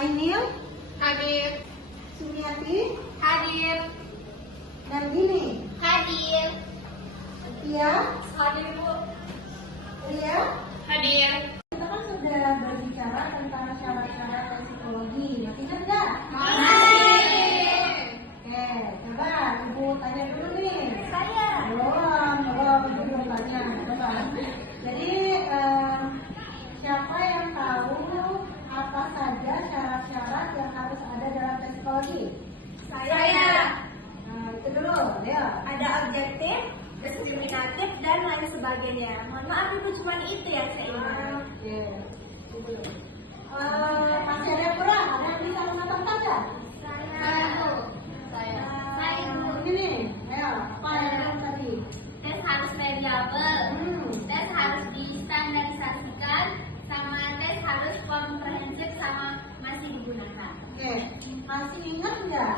Ainil, Hadir. Sumiati, Hadir. Nandini, Hadir. Tia, Hadir, Bu. Ria. Hadir. Kita kan sudah berbicara tentang syarat-syarat tes psikologi. Masih ingat nggak? Masih. Oke, coba Ibu tanya dulu nih. Saya. Belum, Ibu belum tanya. Coba. Jadi siapa yang tahu apa saja syarat-syarat yang harus ada dalam tes psikologi? Saya. Nah, itu dulu, ya. Ada objektif, diskriminatif, dan lain sebagainya. Mohon maaf, Ibu, cuma itu ya saya ingat. Oke. Masih ada yang kurang? Ada yang bisa menambahkan nggak? Saya, Bu. Saya. Saya, Bu. Ini, ayo, apa yang tadi? Tes harus variabel. Tes harus distandarisasikan. Sama tes harus komprehensif sama masih digunakan. Oke, masih ingat nggak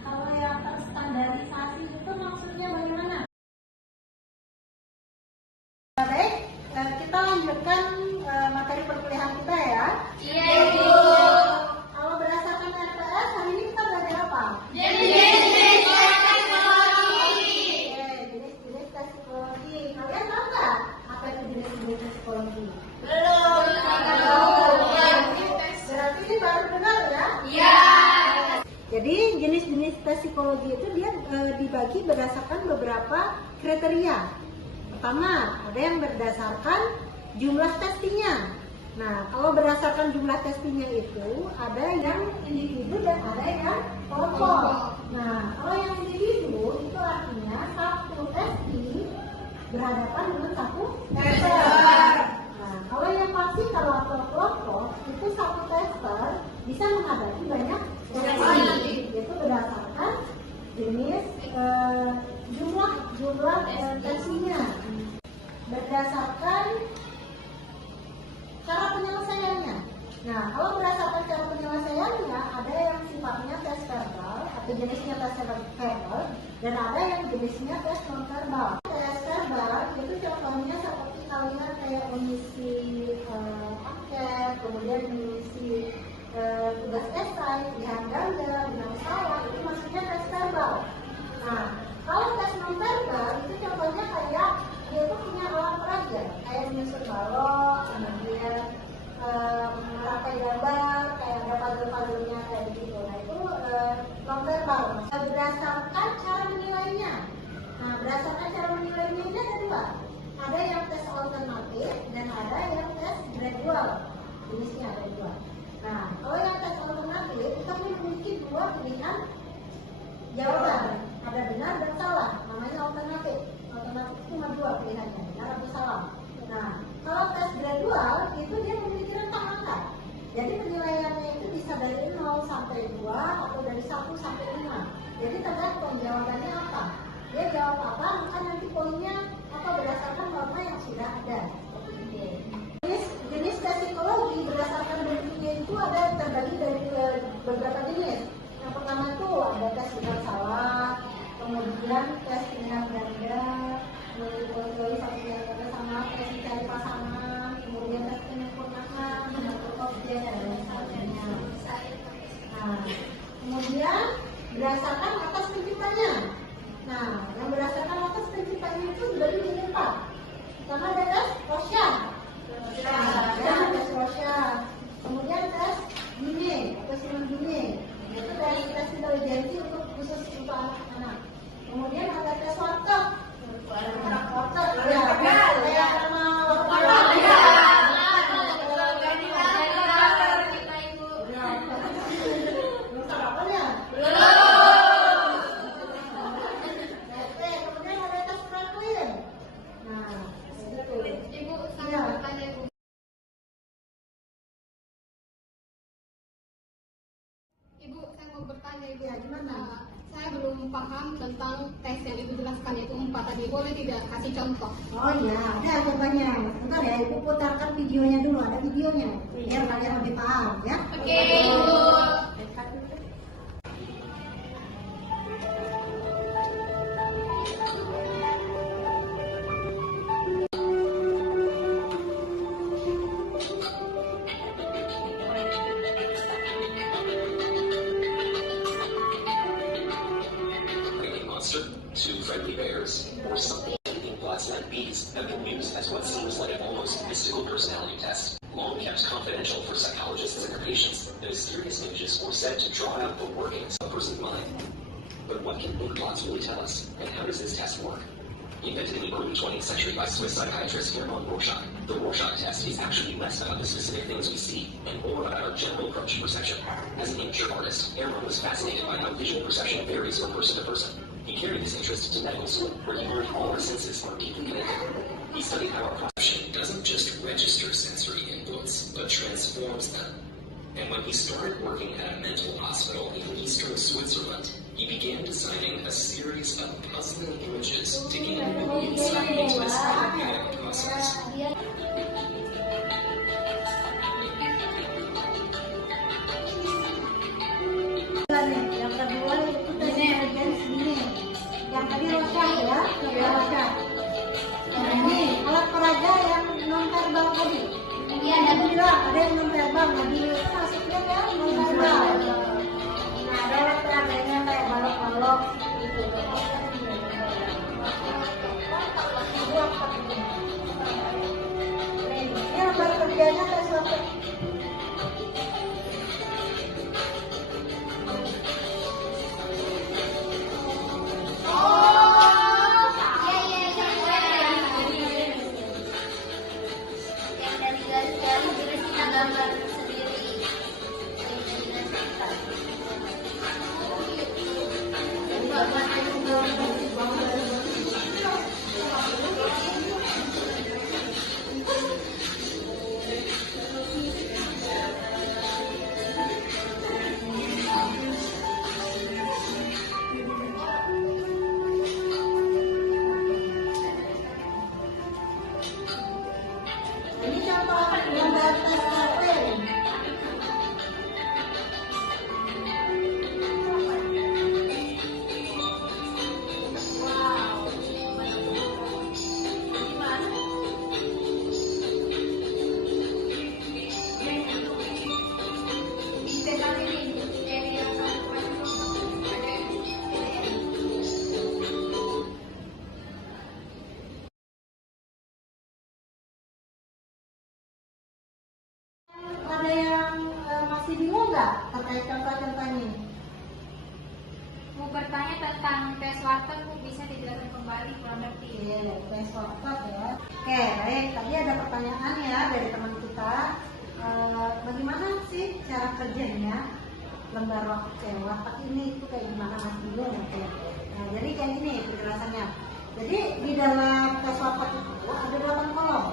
kalau yang terstandarisasi itu maksudnya bagaimana? Baik, kita lanjutkan materi perkuliahan kita ya. Iya, Ibu. Kalau berdasarkan RPS, hari ini kita belajar apa? Jenis-jenis psikologi. Oke, jenis-jenis tes psikologi. Kalian tahu nggak apa itu jenis-jenis tes psikologi? Belum. Berarti ini baru dengar ya? Iya. Jadi jenis-jenis tes psikologi itu dia dibagi berdasarkan beberapa kriteria. Pertama, ada yang berdasarkan jumlah testingnya. Nah, kalau berdasarkan jumlah testingnya itu ada yang individu dan ada yang kelompok. Nah, kalau yang individu itu artinya satu testing berhadapan dengan satu tester. Nah, kalau yang pasti kalau kelompok itu satu tester bisa menghadapi banyak testing. Itu berdasarkan jenis jumlah testingnya. Berdasarkan cara penyelesaiannya. Nah, kalau berdasarkan cara penyelesaiannya, ada yang sifatnya tes verbal atau jenisnya tes verbal, dan ada yang jenisnya tes non verbal. Tes verbal itu contohnya seperti kalian kayak mengisi angket, kemudian mengisi tugas esai, pilihan ganda, benang salah, itu maksudnya tes verbal. Nah, kalau tes non verbal itu contohnya kayak dia itu punya alat peraga, kayak menyusun balok, kemudian merangkai gambar, kayak ada puzzle-puzzlenya kayak begitu. Nah itu non verbal. Berdasarkan cara menilainya. Nah, berdasarkan cara menilainya ini ada dua. Ada yang tes alternatif dan ada yang tes gradual. Jenisnya ada dua. Nah, kalau yang tes alternatif kita memiliki dua pilihan jawaban. Ada benar dan salah. Namanya alternatif. Alternatif itu cuma dua pilihannya, benar atau salah. Nah, kalau tes gradual itu dia memiliki rentang angka. Jadi penilaiannya itu bisa dari 0 sampai 2 atau dari 1 sampai 5. Jadi tergantung jawabannya apa. Dia jawab apa, maka nanti poinnya apa berdasarkan norma yang sudah ada. Jenis tes psikologi berdasarkan bentuknya itu ada terbagi dari beberapa jenis. Yang pertama itu ada tes benar salah, kemudian tes pilihan ganda, melalui satu yang ganda sama tes mencari pasangan, kemudian tes penyempurnaan, mengatur objek dan lain sebagainya. Nah, kemudian berdasarkan atas penciptanya. Nah, yang berdasarkan atas penciptanya itu dibagi menjadi 4. Pertama ada tes Rorschach. Tes Rorschach. Kemudian tes Gini atau Simon Gini. Itu dari tes intelijensi untuk khusus untuk anak-anak. Kemudian ada tes Wharton. Wharton, ya, kayak nama kemudian ada tes Franklin. Nah, Ibu, saya bertanya, Ibu. Ibu, saya mau bertanya, Ibu. Ya, gimana? Saya belum paham tentang tes yang Ibu jelaskan itu 4 tadi. Boleh tidak kasih contoh? Oh iya, ada contohnya. Bentar ya, Ibu putarkan videonya dulu. Ada videonya, biar kalian lebih paham ya. Oke, Ibu. personality test. Long kept confidential for psychologists and their patients, the mysterious images were said to draw out the workings of a person's mind. But what can ink blots really tell us, and how does this test work? Invented in the early 20th century by Swiss psychiatrist Hermann Rorschach, the Rorschach test is actually less about the specific things we see and more about our general approach to perception. As an amateur artist, Hermann was fascinated by how visual perception varies from person to person. He carried this interest to medical school, where he learned all our senses are deeply connected. He studied how our perception doesn't just register sensory inputs, but transforms them. And when he started working at a mental hospital in eastern Switzerland, he began designing a series of puzzling images to gain an insight into his therapeutic process. Yang kedua itu tes intelligence ini. Yang tadi Rorschach ya, Rorschach. Nah ini alat peraga yang non verbal tadi. Iya, ada yang non verbal. Nah di masuknya ya non verbal. Nah ada alat peraganya kayak balok-balok gitu. Ini lembar kerjanya tes waktu. Ini contoh gambar tes Kaplan. Ada yang masih bingung nggak terkait contoh-contohnya? Mau bertanya tentang tes water, Bu, bisa dijelaskan kembali kurang lebih? Iya, tes watak ya. Oke, baik. Tadi ada pertanyaan ya dari teman kita. Bagaimana sih cara kerjanya lembar watak ini itu kayak gimana, Mas bingung? Oke. Nah, jadi kayak gini penjelasannya. Jadi di dalam tes watak itu ada 8 kolom.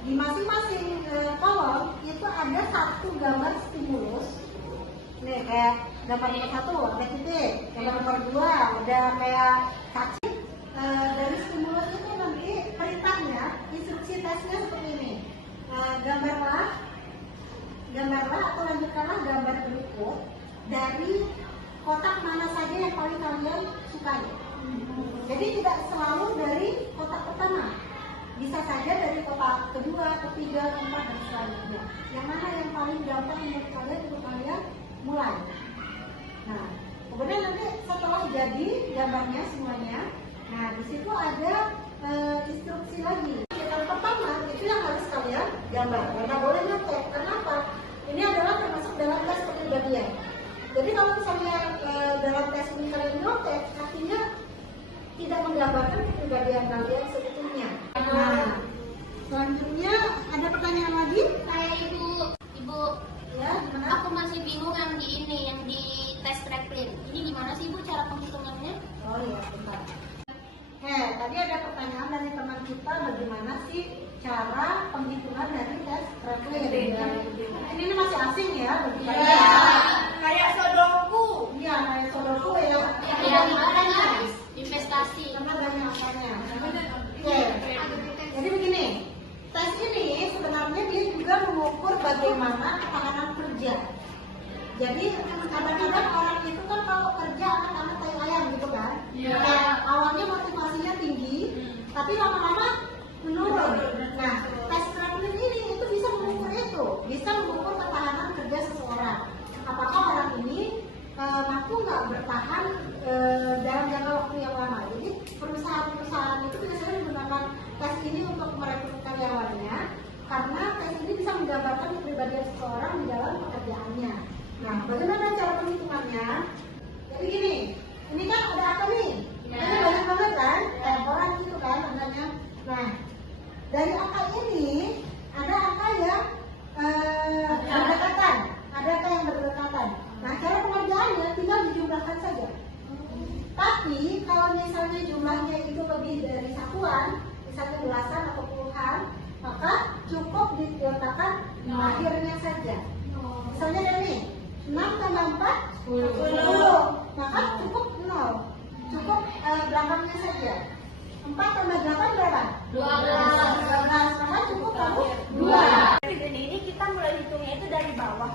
Di masing-masing kolom itu ada satu gambar stimulus. Nih kayak gambar nomor 1 ada titik, gambar nomor 2 ada kayak kaki. Dari stimulus itu nanti perintahnya, instruksi tesnya seperti ini. Gambarlah atau lanjutkanlah gambar berikut dari kotak mana saja yang paling kalian sukai. Jadi tidak selalu dari kotak pertama. Bisa saja dari kotak kedua, ketiga, keempat, dan selanjutnya. Yang mana yang paling gampang menurut kalian untuk kalian mulai. Nah, kemudian nanti setelah jadi gambarnya semuanya, nah di situ ada instruksi lagi. Yang pertama itu yang harus kalian gambar. Karena boleh nyontek. Kenapa? Ini adalah termasuk dalam tes kepribadian. Jadi kalau misalnya dalam tes ini kalian nyontek, artinya tidak menggambarkan kepribadian kalian sebetulnya. Nah, selanjutnya ada pertanyaan lagi? Kayak ibu, Ya, gimana? aku masih bingung yang di ini, yang di tes Kaplan. Ini gimana sih, Bu, cara penghitungannya? Oh iya, bentar. Tadi ada pertanyaan dari teman kita, bagaimana sih cara penghitungan dari tes Kaplan? Ini masih asing ya bagi kalian. Kayak Sudoku. Iya, kayak Sudoku ya. Yang makanya investasi. Karena banyak angkanya. Oke. Jadi begini, tes ini sebenarnya dia juga mengukur bagaimana ketahanan kerja. Jadi kadang-kadang orang itu kan kalau kerja akan tai ayam gitu kan. Kayak awalnya motivasinya tinggi, tapi lama-lama menurun. Nah, tes Kaplan ini itu bisa mengukur itu, bisa mengukur ketahanan kerja seseorang. Apakah orang ini mampu nggak bertahan dalam jangka waktu yang lama. Jadi perusahaan-perusahaan itu biasanya menggunakan tes ini untuk merekrut karyawannya karena bagaimana cara penghitungannya? Jadi gini, ini kan ada apa nih? Ini banyak banget kan? Orang gitu kan angkanya. Nah, dari angka ini ada angka yang berdekatan, ada angka yang berdekatan. Nah, cara pengerjaannya tinggal dijumlahkan saja. Tapi kalau misalnya jumlahnya itu lebih dari satuan, misalnya belasan atau puluhan, maka cukup diletakkan akhirnya saja. Misalnya ada nih, 6 tambah 4, 10. Maka cukup 0. Cukup belakangnya saja. 4 tambah 8 berapa? 12. Maka cukup kamu 2. Ini kita mulai hitungnya itu dari bawah.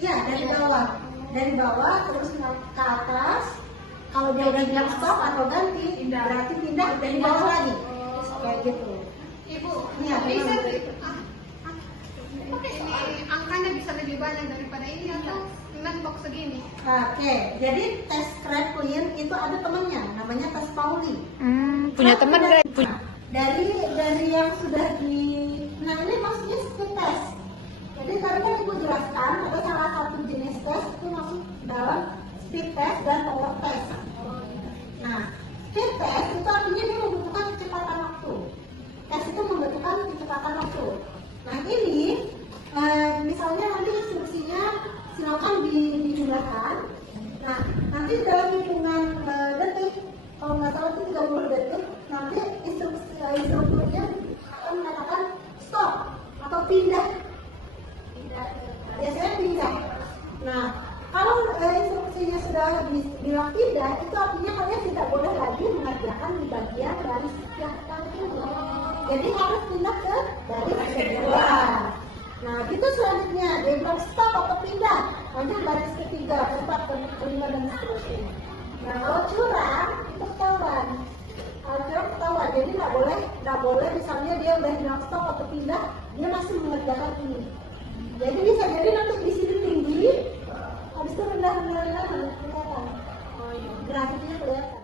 Iya, dari bawah. Dari bawah terus ke atas. Kalau dia udah bilang stop atau ganti, berarti pindah dari bawah lagi. Kayak gitu. Ibu, Iya, bisa memang. ini angkanya bisa lebih banyak daripada ini atau dengan box segini? Oke, jadi tes Kraepelin itu ada temannya, namanya tes Pauli. Punya teman dari, nggak? dari yang sudah di, nah ini maksudnya speed test. Jadi tadi kan ibu jelaskan ada salah satu jenis tes itu masuk dalam speed test dan power test. Nah, speed test itu artinya dia membutuhkan kecepatan waktu. Tes itu membutuhkan kecepatan waktu. Nah ini misalnya nanti instruksinya silakan dijumlahkan. Nah nanti dalam hitungan detik, kalau nggak salah itu 30 detik, nanti instrukturnya akan mengatakan stop atau pindah. Biasanya pindah. Nah kalau instruksinya sudah bilang pindah, itu artinya kalian tidak boleh lagi mengerjakan di bagian dari yang pertama. Jadi harus pindah ke baris kedua. Nah, gitu selanjutnya dia bilang stop atau pindah, lanjut baris ketiga, keempat, kelima dan seterusnya. Nah, kalau curang itu ketahuan. Kalau curang ketahuan, jadi nggak boleh misalnya dia udah bilang stop atau pindah, dia masih mengerjakan ini. Jadi bisa jadi nanti di sini tinggi, habis itu rendah kelihatan. Grafiknya kelihatan.